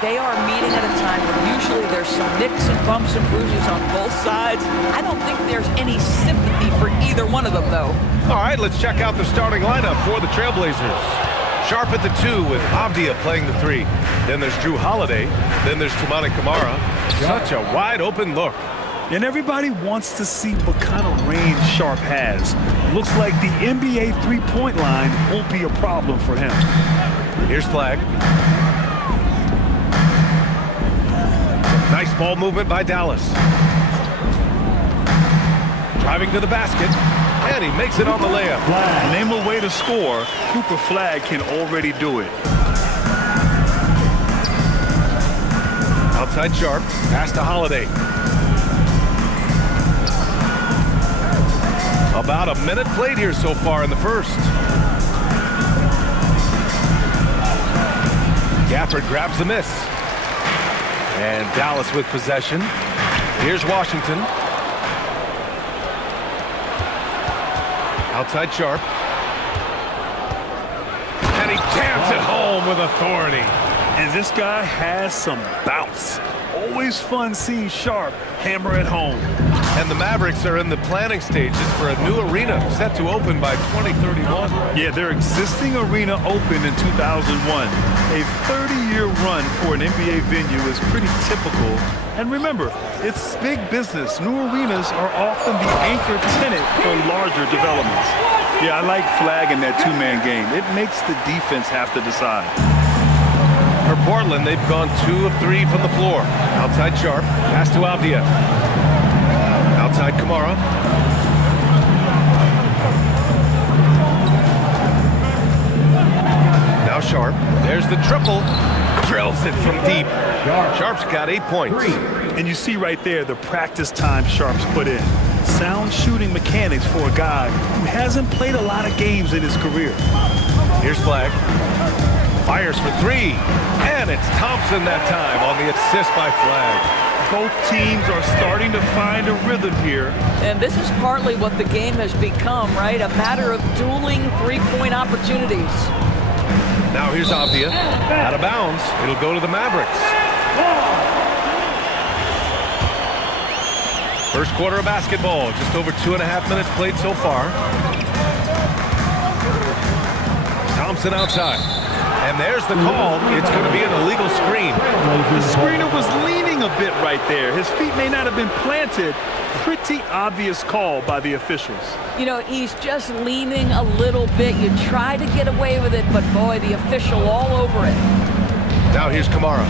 they are meeting at a time when usually there's some nicks and bumps and bruises on both sides. I don't think there's any sympathy for either one of them, though. All right, let's check out the starting lineup for the Trailblazers. Sharp at the 2 with Avdia playing the 3. Then there's Drew Holiday. Then there's Toumani Camara. Such a wide open look. And everybody wants to see what kind of range Sharp has. Looks like the NBA three-point line won't be a problem for him. Here's Flag. Nice ball movement by Dallas. Driving to the basket, and he makes it on the layup. Name a way to score, Cooper Flag can already do it. Outside Sharp, pass to Holiday. About a minute played here so far in the first. Gafford grabs the miss. And Dallas with possession. Here's Washington. Outside Sharp. And he jams it home with authority. And this guy has some bounce. Always fun seeing Sharp hammer it home. And the Mavericks are in the planning stages for a new arena set to open by 2031. Yeah, their existing arena opened in 2001. A 30-year run for an NBA venue is pretty typical. And remember, it's big business. New arenas are often the anchor tenant for larger developments. Yeah, I like Flag in that two-man game. It makes the defense have to decide. For Portland, they've gone 2 of 3 from the floor. Outside Sharp, pass to Avdia. Outside Camara. Now Sharp. There's the triple. Drills it from deep. Sharp's got 8 points. And you see right there the practice time Sharp's put in. Sound shooting mechanics for a guy who hasn't played a lot of games in his career. Here's Flag. Fires for 3. And it's Thompson that time on the assist by Flag. Both teams are starting to find a rhythm here. And this is partly what the game has become, right? A matter of dueling three-point opportunities. Now here's Avdia. Out of bounds. It'll go to the Mavericks. First quarter of basketball. Just over 2.5 minutes played so far. Thompson outside. And there's the call. It's going to be an illegal screen. The screener was leaning a bit right there. His feet may not have been planted. Pretty obvious call by the officials. You know, he's just leaning a little bit. You try to get away with it, but boy, the official all over it. Now here's Camara.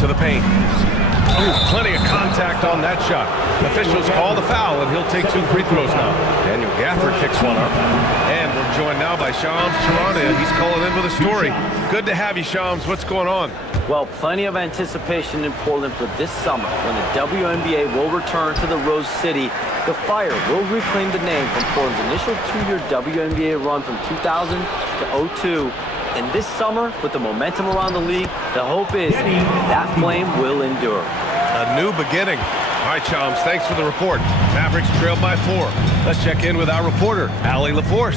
To the paint. Ooh, plenty of contact on that shot. Officials call the foul, and he'll take 2 free throws now. Daniel Gafford picks one up. And we're joined now by Shams Charania. He's calling in with a story. Good to have you, Shams. What's going on? Well, plenty of anticipation in Portland for this summer when the WNBA will return to the Rose City. The Fire will reclaim the name from Portland's initial 2-year WNBA run from 2000 to 2002. And this summer, with the momentum around the league, the hope is that flame will endure. A new beginning. All right, Shams, thanks for the report. Mavericks trailed by 4. Let's check in with our reporter, Allie LaForce.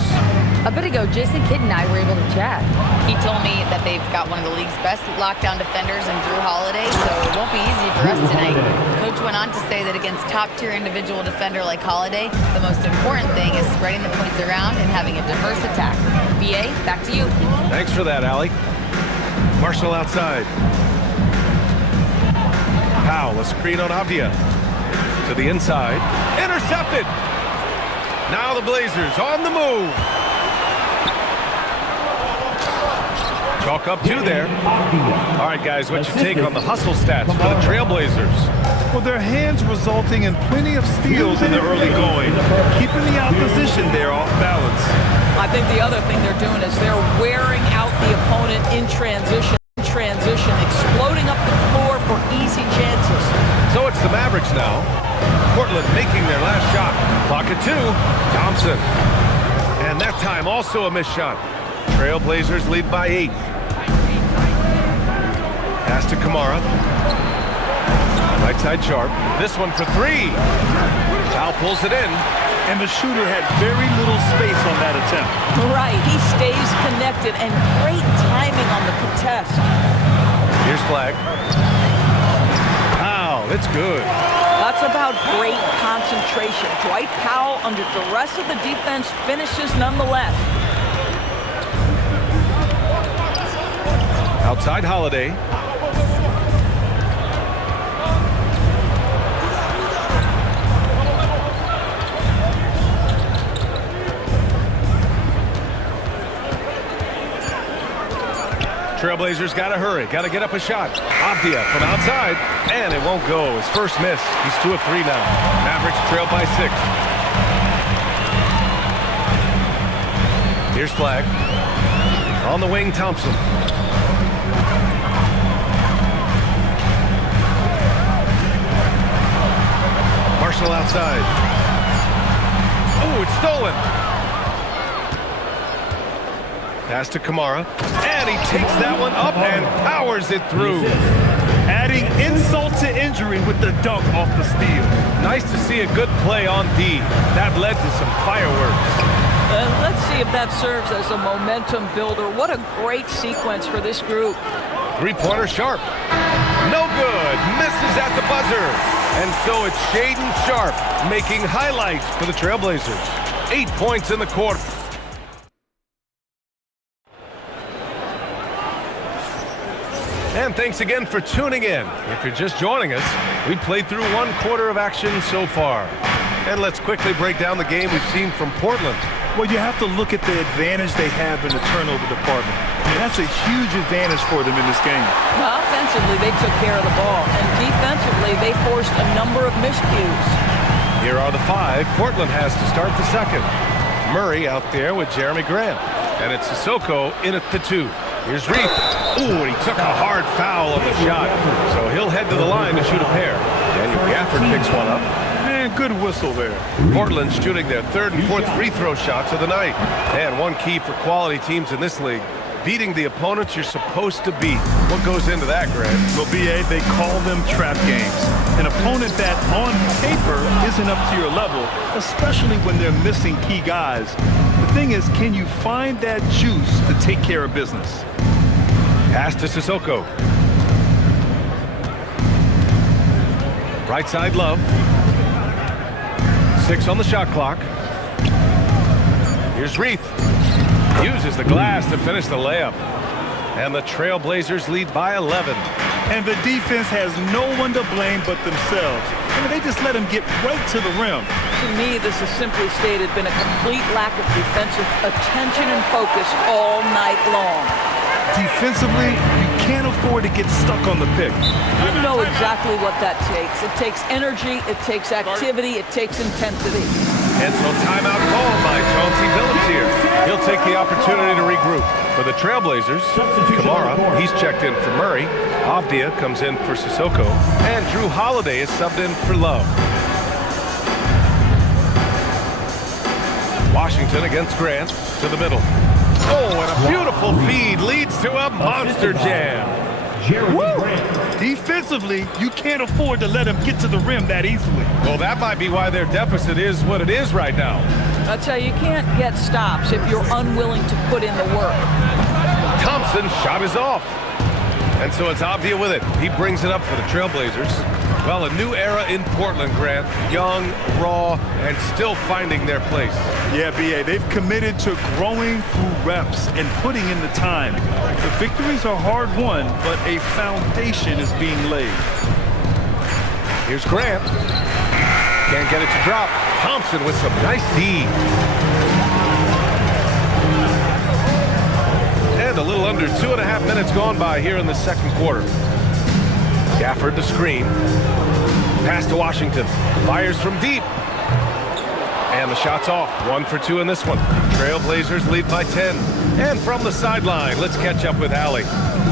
A bit ago, Jason Kidd and I were able to chat. He told me that they've got one of the league's best lockdown defenders in Drew Holiday, so it won't be easy for us tonight. Coach went on to say that against top-tier individual defender like Holiday, the most important thing is spreading the points around and having a diverse attack. BA, back to you. Thanks for that, Allie. Marshall outside. Powell, a screen on Avdia. To the inside. Intercepted! Now the Blazers on the move. Chalk up 2 there. All right, guys, what's your take on the hustle stats for the Trailblazers? Well, their hands resulting in plenty of steals in the early going, keeping the opposition there off balance. I think the other thing they're doing is they're wearing out the opponent in transition, exploding up the floor for easy chances. So it's the Mavericks now. Portland making their last shot. Clock at 2. Thompson. And that time also a missed shot. Trailblazers lead by 8. Pass to Camara. Right side Sharp. This one for 3. Powell pulls it in. And the shooter had very little space on that attempt. Right, he stays connected, and great timing leading on the contest. Here's flag. Wow, that's good. That's about great concentration. Dwight Powell, under duress of the defense, finishes nonetheless. Outside Holiday. Trailblazers got to hurry. Got to get up a shot. Avdia from outside. And it won't go. His first miss. He's 2 of 3 now. Mavericks trail by 6. Here's flag. On the wing, Thompson. Marshall outside. Oh, it's stolen. Pass to Kamara, and he takes that one up and powers it through. Adding insult to injury with the dunk off the steal. Nice to see a good play on D. That led to some fireworks. Let's see if that serves as a momentum builder. What a great sequence for this group. Three-pointer Sharp. No good. Misses at the buzzer. And so it's Shaedon Sharp making highlights for the Trailblazers. 8 points in the quarter. And thanks again for tuning in. If you're just joining us, we played through 1 quarter of action so far. And let's quickly break down the game we've seen from Portland. Well, you have to look at the advantage they have in the turnover department. And that's a huge advantage for them in this game. Offensively, they took care of the ball. And defensively, they forced a number of miscues. Here are the 5 Portland has to start the second. Murray out there with Jeremy Grant. And it's Sissoko in at the 2. Here's Reef. Ooh, and he took a hard foul on the shot. So he'll head to the line to shoot a pair. Daniel Gafford picks one up. Man, good whistle there. Portland's shooting their 3rd and 4th free throw shots of the night. And one key for quality teams in this league, beating the opponents you're supposed to beat. What goes into that, Grant? Well, BA, they call them trap games. An opponent that on paper isn't up to your level, especially when they're missing key guys. The thing is, can you find that juice to take care of business? Pass to Sissoko. Right side, Love. 6 on the shot clock. Here's Reith. Uses the glass to finish the layup. And the Trailblazers lead by 11. And the defense has no one to blame but themselves. I mean, they just let them get right to the rim. To me, this has simply stated been a complete lack of defensive attention and focus all night long. Defensively, you can't afford to get stuck on the pick. You know exactly what that takes. It takes energy, it takes activity, it takes intensity. And so timeout called by Chauncey Billups here. He'll take the opportunity to regroup. For the Trailblazers, Kamara, he's checked in for Murray. Avdia comes in for Sissoko. And Drew Holiday is subbed in for Love. Washington against Grant to the middle. Oh, and a beautiful feed leads to a monster jam. Defensively, you can't afford to let them get to the rim that easily. Well, that might be why their deficit is what it is right now. I tell you, you can't get stops if you're unwilling to put in the work. Thompson's shot is off. And so it's Avdia with it. He brings it up for the Trailblazers. Well, a new era in Portland, Grant. Young, raw, and still finding their place. Yeah, BA, they've committed to growing through reps and putting in the time. The victories are hard-won, but a foundation is being laid. Here's Grant. Can't get it to drop. Thompson with some nice D. And a little under 2.5 minutes gone by here in the second quarter. Gafford the screen. Pass to Washington. Fires from deep. And the shot's off. 1 for 2 in this one. Trailblazers lead by 10. And from the sideline, let's catch up with Allie.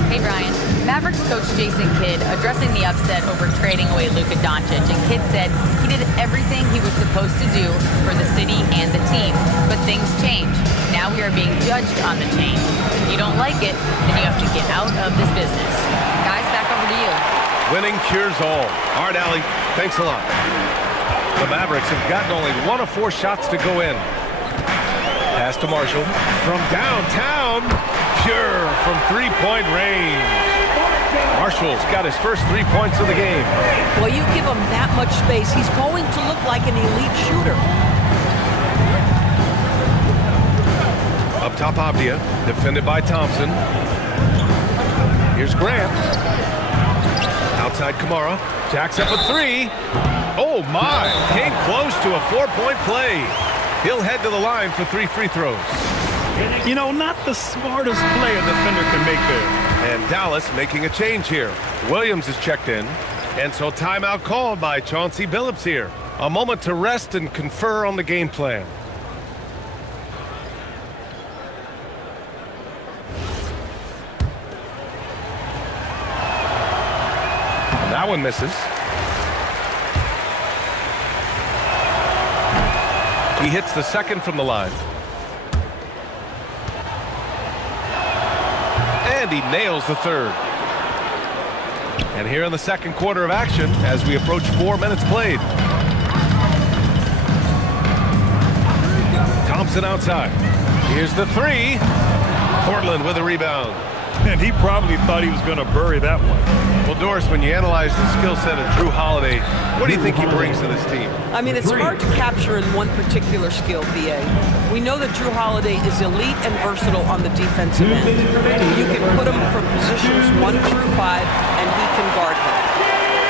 Hey, Brian. Mavericks coach Jason Kidd addressing the upset over trading away Luka Doncic. And Kidd said he did everything he was supposed to do for the city and the team. But things change. Now we are being judged on the change. If you don't like it, then you have to get out of this business. Guys, back over to you. Winning cures all. All right, Allie. Thanks a lot. The Mavericks have gotten only 1 of 4 shots to go in. Pass to Marshall. From downtown. pure from three-point range. Marshall's got his first 3 points of the game. Well, you give him that much space, he's going to look like an elite shooter. Up top, Avdia, defended by Thompson. Here's Grant. Outside Kamara. Jacks up a three. Oh, my. Came close to a 4-point play. He'll head to the line for 3 free throws. You know, not the smartest play a defender can make there. And Dallas making a change here. Williams is checked in. And so timeout called by Chauncey Billups here. A moment to rest and confer on the game plan. That one misses. He hits the second from the line. And he nails the third. And here in the second quarter of action, as we approach 4 minutes played. Thompson outside. Here's the three. Portland with a rebound. And he probably thought he was going to bury that one. Well, Doris, when you analyze the skill set of Drew Holiday, what do you think he brings to this team? I mean, it's hard to capture in one particular skill, BA. We know that Drew Holiday is elite and versatile on the defensive end. You can put him from positions 1 through 5, and he can guard him.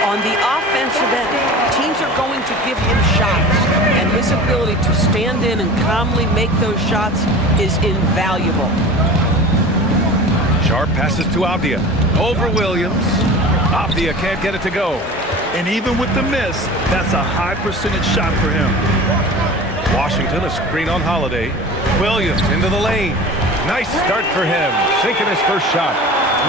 On the offensive end, teams are going to give him shots, and his ability to stand in and calmly make those shots is invaluable. Sharp passes to Avdia. Over Williams. Avdia can't get it to go. And even with the miss, that's a high percentage shot for him. Washington, a screen on Holiday. Williams into the lane. Nice start for him, sinking his first shot.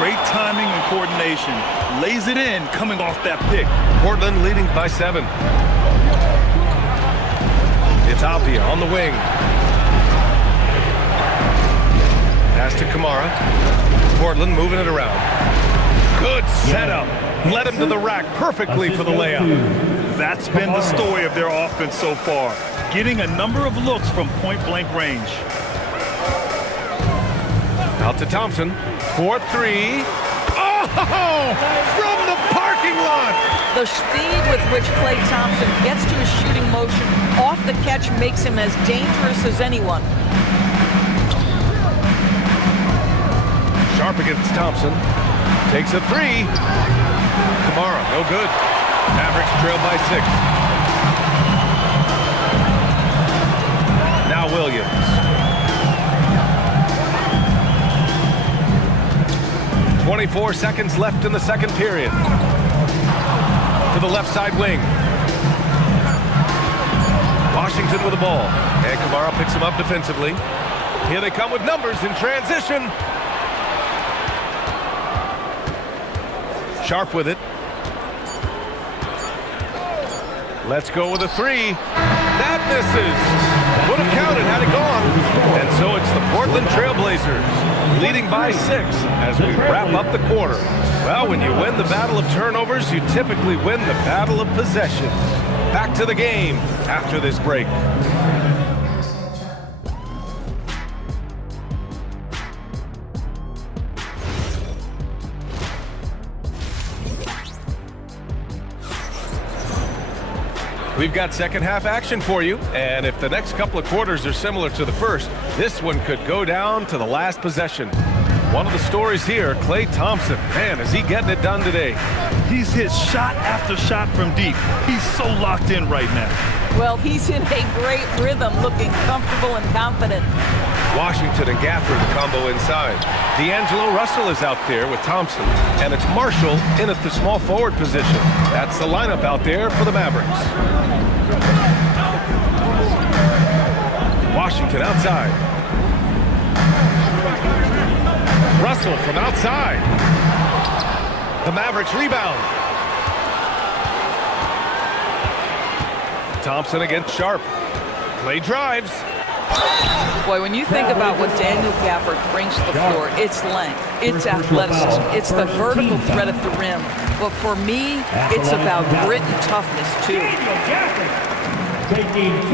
Great timing and coordination. Lays it in, coming off that pick. Portland leading by 7. It's Avdia on the wing. Pass to Kamara. Portland moving it around. Good setup. Led him to the rack perfectly for the layup. That's been the story of their offense so far. Getting a number of looks from point-blank range. Out to Thompson. 4-3. Oh! From the parking lot! The speed with which Klay Thompson gets to his shooting motion off the catch makes him as dangerous as anyone. Sharp against Thompson. Takes a three. Kamara, no good. Mavericks trail by 6. Now Williams. 24 seconds left in the second period. To the left side wing. Washington with the ball. And Kamara picks him up defensively. Here they come with numbers in transition. Sharp with it. Let's go with a three. That misses. Would have counted had it gone. And so it's the Portland Trailblazers leading by 6 as we wrap up the quarter. Well, when you win the battle of turnovers, you typically win the battle of possessions. Back to the game after this break. We've got second half action for you, and if the next couple of quarters are similar to the first, this one could go down to the last possession. One of the stories here, Klay Thompson. Man, is he getting it done today? He's hit shot after shot from deep. He's so locked in right now. Well, he's in a great rhythm, looking comfortable and confident. Washington and Gafford, the combo inside. D'Angelo Russell is out there with Thompson, and it's Marshall in at the small forward position. That's the lineup out there for the Mavericks. Washington outside. Russell from outside. The Mavericks rebound. Thompson against Sharp. Klay drives. Boy, when you think about what Daniel Gafford brings to the floor, it's length, it's athleticism, it's the vertical threat at the rim. But for me, it's about grit and toughness, too.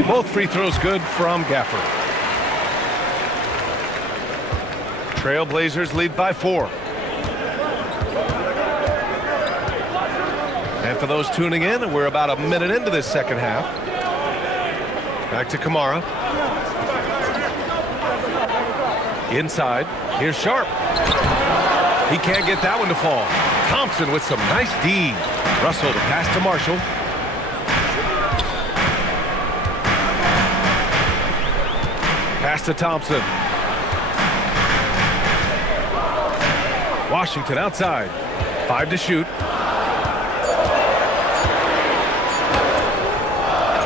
Both free throws good from Gafford. Trailblazers lead by 4. And for those tuning in, we're about a minute into this second half. Back to Kamara. Inside. Here's Sharp. He can't get that one to fall. Thompson with some nice D. Russell to pass to Marshall. Pass to Thompson. Washington outside. 5 to shoot.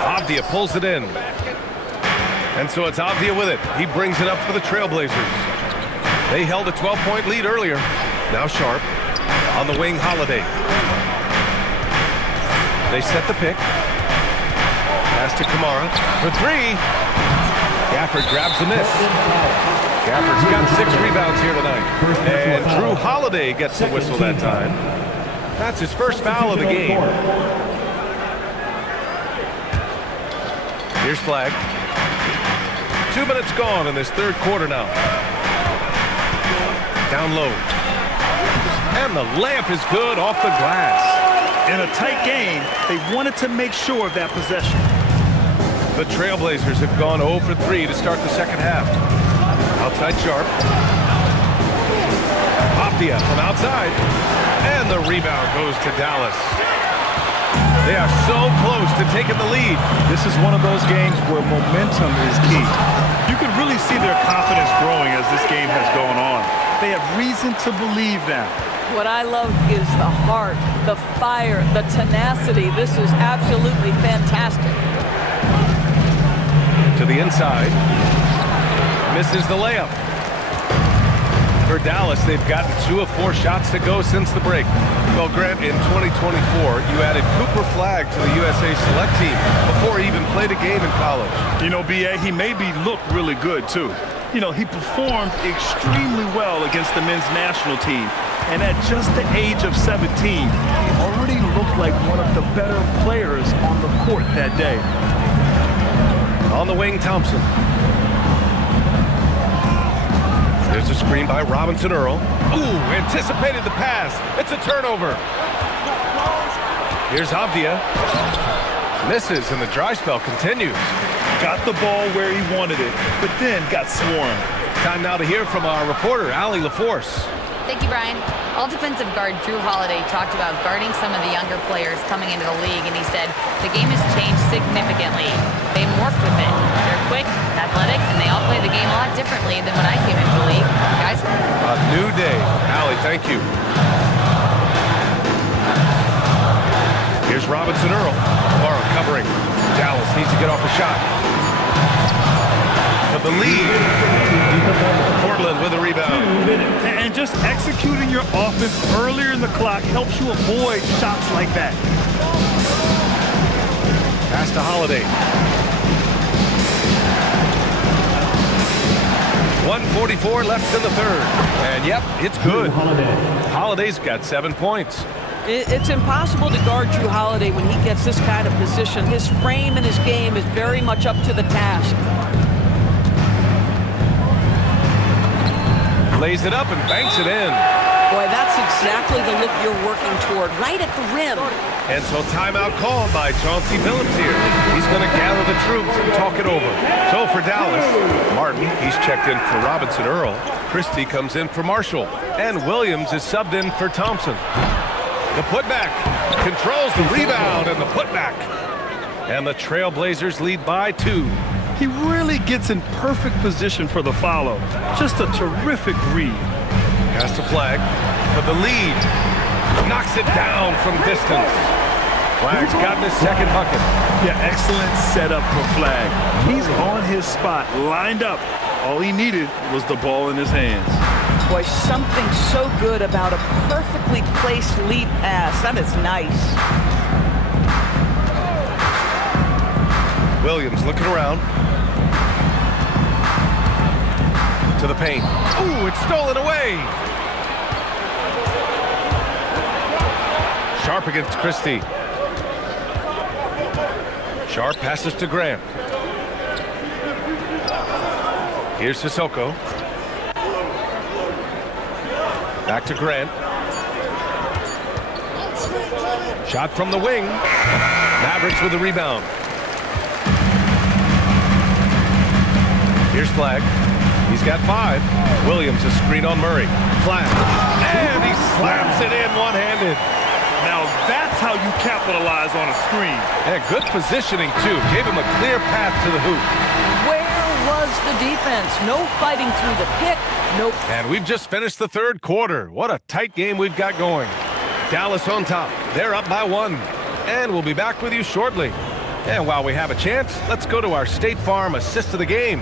Avdia pulls it in. And so it's Avdia with it. He brings it up for the Trailblazers. They held a 12-point lead earlier. Now Sharp. On the wing, Holiday. They set the pick. Pass to Kamara for 3. Gafford grabs the miss. Gafford's got 6 rebounds here tonight. And Drew Holiday gets the whistle that time. That's his first foul of the game. Here's Flag. 2 minutes gone in this third quarter now. Down low. And the layup is good off the glass. In a tight game, they wanted to make sure of that possession. The Trailblazers have gone 0 for 3 to start the second half. Outside Sharp. Avdia from outside. And the rebound goes to Dallas. They are so close to taking the lead. This is one of those games where momentum is key. You can really see their confidence growing as this game has gone on. They have reason to believe now. What I love is the heart, the fire, the tenacity. This is absolutely fantastic. To the inside. Misses the layup. For Dallas, they've gotten 2 of 4 shots to go since the break. Well, Grant, in 2024, you added Cooper Flag to the USA Select team before he even played a game in college. You know, B.A., he maybe looked really good, too. You know, he performed extremely well against the men's national team. And at just the age of 17, he already looked like one of the better players on the court that day. On the wing, Thompson. There's a screen by Robinson Earl. Ooh, anticipated the pass. It's a turnover. Here's Avdia. Misses, and the dry spell continues. Got the ball where he wanted it, but then got swarmed. Time now to hear from our reporter, Allie LaForce. Thank you, Brian. All defensive guard Drew Holiday talked about guarding some of the younger players coming into the league, and he said the game has changed significantly. They morphed with it. They're quick, athletic, and they all play the game a lot differently than when I came into the league. Guys? A new day. Allie, thank you. Here's Robinson Earl. Kamara covering. Dallas needs to get off a shot. For the lead. Portland with a rebound. And just executing your offense earlier in the clock helps you avoid shots like that. Pass to Holiday. 1:44 left in the third. And yep, it's good. Holiday's got 7 points. It's impossible to guard Drew Holiday when he gets this kind of position. His frame and his game is very much up to the task. Lays it up and banks it in. Boy, that's exactly the look you're working toward, right at the rim. And so timeout called by Chauncey Billups here. He's going to gather the troops and talk it over. So for Dallas, Martin, he's checked in for Robinson Earl. Christie comes in for Marshall. And Williams is subbed in for Thompson. The putback controls the rebound and the putback. And the Trailblazers lead by 2. He really gets in perfect position for the follow. Just a terrific read. Pass to Flag for the lead. Knocks it down from distance. Flag's gotten his second bucket. Yeah, excellent setup for Flag. He's on his spot, lined up. All he needed was the ball in his hands. Boy, something so good about a perfectly placed lead pass. That is nice. Williams looking around. To the paint. Ooh, it's stolen away. Sharp against Christie. Sharp passes to Grant. Here's Sissoko. Back to Grant. Shot from the wing. Mavericks with the rebound. Here's Flagg. He's got 5. Williams a screen on Murray. Flagg. And he slams it in one-handed. Now that's how you capitalize on a screen. And good positioning, too. Gave him a clear path to the hoop. Where was the defense? No fighting through the pick. Nope. And we've just finished the third quarter. What a tight game we've got going. Dallas on top. They're up by 1. And we'll be back with you shortly. And while we have a chance, let's go to our State Farm assist of the game.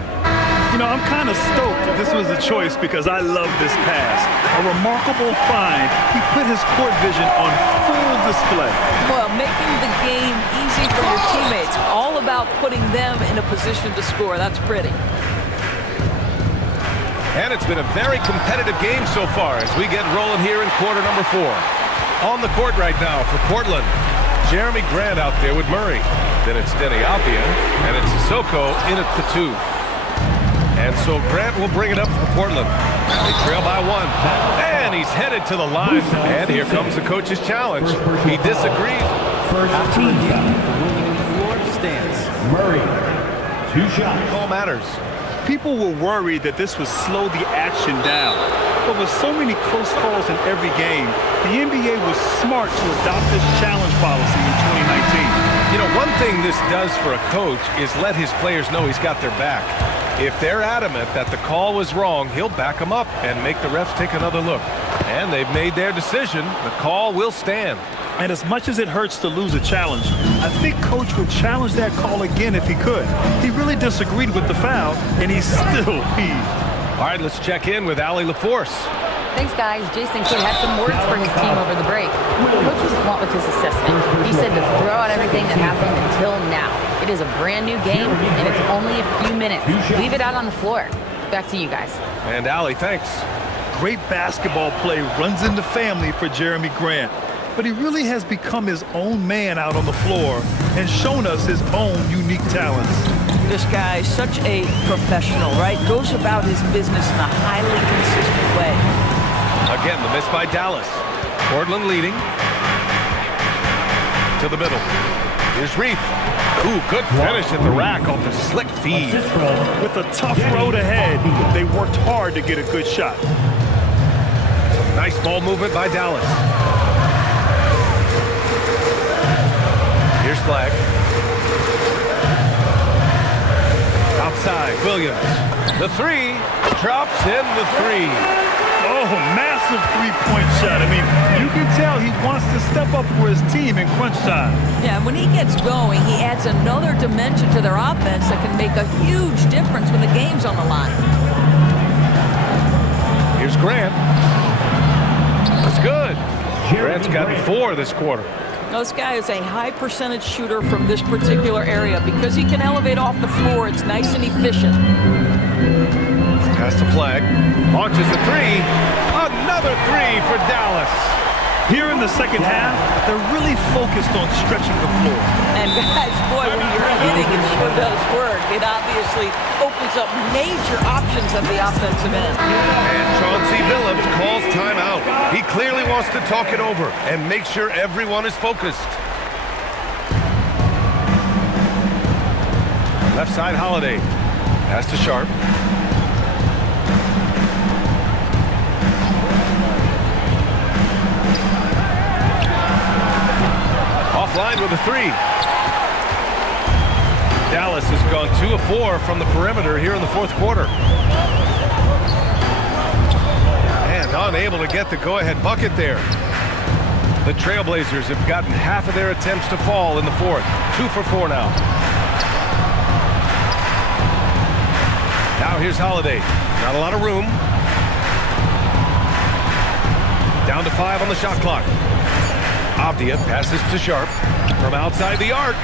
You know, I'm kind of stoked that this was a choice because I love this pass. A remarkable find. He put his court vision on full display. Well, making the game easy for your teammates. All about putting them in a position to score. That's pretty. And it's been a very competitive game so far as we get rolling here in quarter number 4. On the court right now for Portland, Jeremy Grant out there with Murray. Then it's Denny Albion, and it's Sissoko in at the 2. And so Grant will bring it up for Portland. They trail by 1. And he's headed to the line. And here comes the coach's challenge. He disagrees. First team rolling on the floor stands. Murray, 2 shots. All matters. People were worried that this would slow the action down. But with so many close calls in every game, the NBA was smart to adopt this challenge policy in 2019. You know, one thing this does for a coach is let his players know he's got their back. If they're adamant that the call was wrong, he'll back them up and make the refs take another look. And they've made their decision. The call will stand. And as much as it hurts to lose a challenge, I think Coach would challenge that call again if he could. He really disagreed with the foul, and he's still peeved. All right, let's check in with Allie LaForce. Thanks, guys. Jason Kidd had some words for his team over the break. The coach was blunt with his assessment. He said to throw out everything that happened until now. It is a brand new game, and it's only a few minutes. Leave it out on the floor. Back to you guys. And Allie, thanks. Great basketball play runs in the family for Jeremy Grant. But he really has become his own man out on the floor and shown us his own unique talents. This guy is such a professional, right? Goes about his business in a highly consistent way. Again, the miss by Dallas. Portland leading. To the middle. Here's Reef. Ooh, good finish at the rack off the slick feed. With a tough road ahead, they worked hard to get a good shot. Some nice ball movement by Dallas. Here's Flagg. Outside, Williams. The 3. Drops in the 3. Oh, massive three-point shot. I mean, you can tell he wants to step up for his team in crunch time. Yeah, when he gets going, he adds another dimension to their offense that can make a huge difference when the game's on the line. Here's Grant. That's good. Grant's got 4 this quarter. This guy is a high percentage shooter from this particular area. Because he can elevate off the floor, it's nice and efficient. Pass to Flagg. Launches the 3. Another 3 for Dallas. Here in the second half, they're really focused on stretching the floor. And guys, boy, when you're hitting, it sure does work. It obviously opens up major options at the offensive end. And Chauncey Billups calls timeout. He clearly wants to talk it over and make sure everyone is focused. Left side, Holiday. Pass to Sharp. Offline with a 3. Dallas has gone 2 of 4 from the perimeter here in the fourth quarter. And unable to get the go-ahead bucket there. The Trailblazers have gotten half of their attempts to fall in the fourth. 2 for 4 now. Now here's Holiday. Not a lot of room. Down to 5 on the shot clock. Avdia passes to Sharp from outside the arc.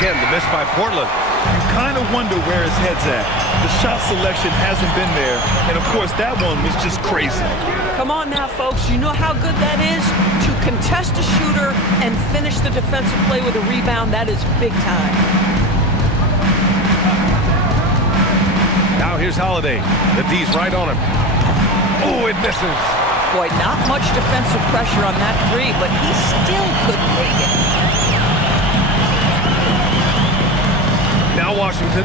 Again, the miss by Portland. You kind of wonder where his head's at. The shot selection hasn't been there. And, of course, that one was just crazy. Come on now, folks. You know how good that is? To contest a shooter and finish the defensive play with a rebound, that is big time. Now here's Holiday. The D's right on him. Oh, it misses. Boy, not much defensive pressure on that three, but he still couldn't make it. Now Washington.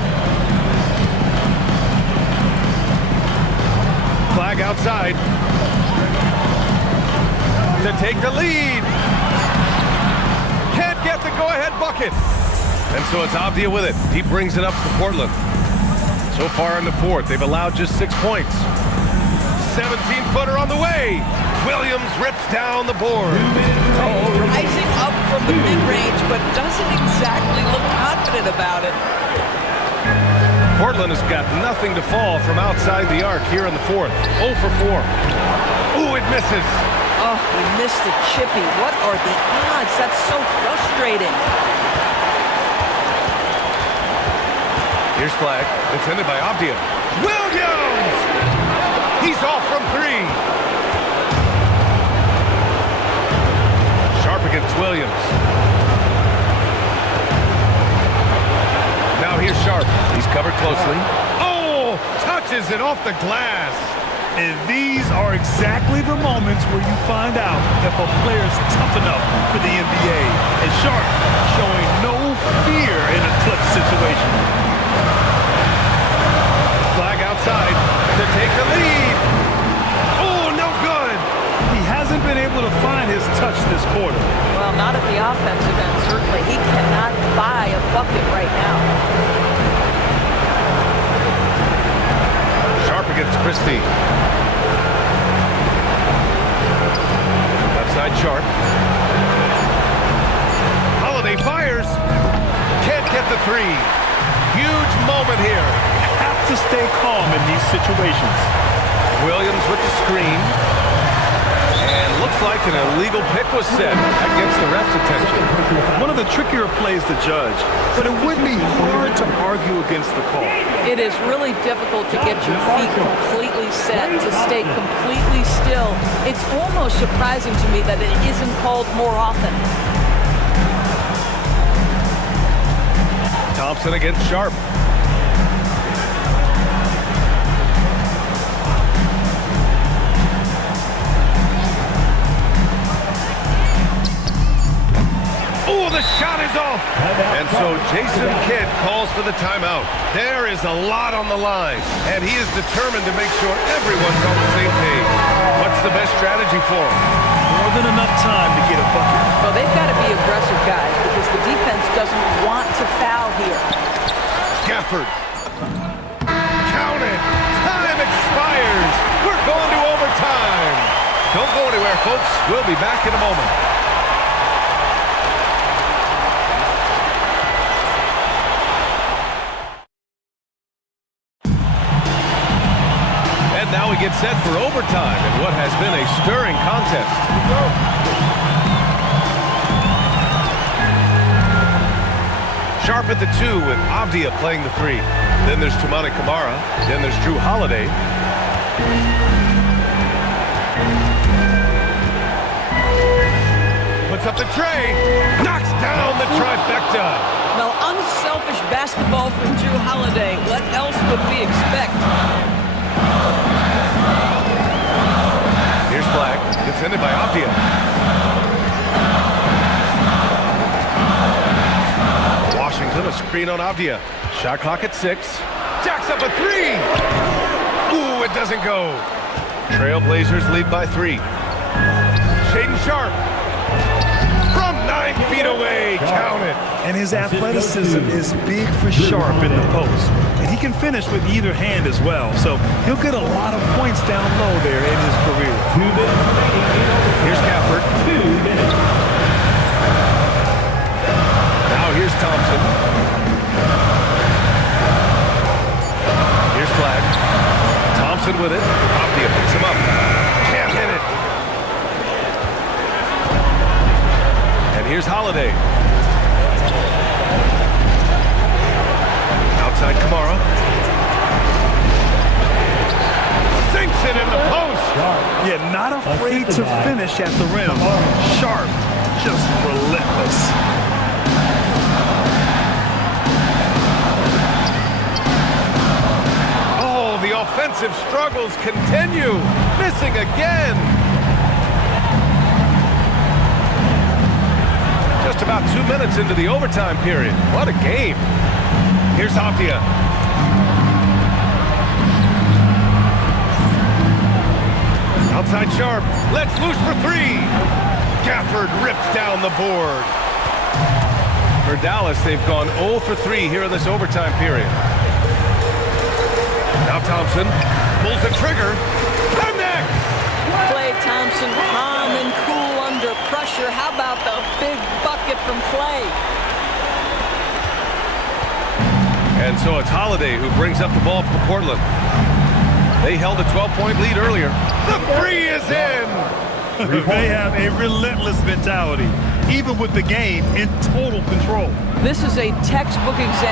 Flag outside. To take the lead. Can't get the go-ahead bucket. And so it's Avdia with it. He brings it up to Portland. So far in the fourth, they've allowed just 6 points. 17-footer on the way. Williams rips down the board. Oh, rising up from the mid-range, but doesn't exactly look confident about it. Portland has got nothing to fall from outside the arc here in the fourth. 0 for 4. Ooh, it misses. Oh, he missed the chippy. What are the odds? That's so frustrating. Here's flag, defended by Avdia. Williams! He's off from 3. Sharp against Williams. Now here's Sharp. He's covered closely. Oh! Touches it off the glass. And these are exactly the moments where you find out if a player's tough enough for the NBA. And Sharp showing no fear in a clutch situation. Flag outside to take the lead. Oh, no good. He hasn't been able to find his touch this quarter. Well, not at the offensive end, certainly. He cannot buy a bucket right now. Sharp against Christie. Left side Sharp. Holiday fires. Can't get the 3. Huge moment here. Have to stay calm in these situations. Williams with the screen. And looks like an illegal pick was set. That gets the ref's attention. One of the trickier plays to judge, but it would be hard to argue against the call. It is really difficult to get your feet completely set, to stay completely still. It's almost surprising to me that it isn't called more often. Thompson against Sharp. Oh, the shot is off. And so Jason Kidd calls for the timeout. There is a lot on the line, and he is determined to make sure everyone's on the same page. What's the best strategy for him? More than enough time to get a bucket. Well, they've got to be aggressive, guys, because the defense doesn't want to foul here. Gafford. Count it. Time expires. We're going to overtime. Don't go anywhere, folks. We'll be back in a moment. And now we get set for overtime in what has been a stirring contest. Sharp at the 2 with Avdia playing the 3. Then there's Toumani Camara. Then there's Drew Holiday. Puts up the tray. Knocks down the trifecta. Now, unselfish basketball from Drew Holiday. What else would we expect? Here's flag. Defended by Avdia. Washington, a screen on Avdia. Shot clock at 6. Jacks up a 3. Ooh, it doesn't go. Trailblazers lead by 3. Shaedon Sharp. From 9 feet away. Count it. And his athleticism is big for Sharp in the post. And he can finish with either hand as well. So he'll get a lot of points down low there in his career. Here's Gafford. 2 minutes. Now here's Thompson. Here's flag. Thompson with it. Avdia picks him up. Can't hit it. And here's Holiday. Outside Camara. Sinks it in the post. Yeah, not afraid to finish at the rim. Sharp, just relentless. Oh, the offensive struggles continue. Missing again. minutes into the overtime period. What a game. Here's Haftia. Outside Sharp. Let's loose for three. Gafford rips down the board. For Dallas, they've gone 0 for 3 here in this overtime period. Now Thompson pulls the trigger. Connects! Klay Thompson, calm and cool under pressure. How about the big bucket from Klay? And so it's Holiday who brings up the ball for Portland. They held a 12-point lead earlier. The three is in! They have a relentless mentality, even with the game in total control. This is a textbook example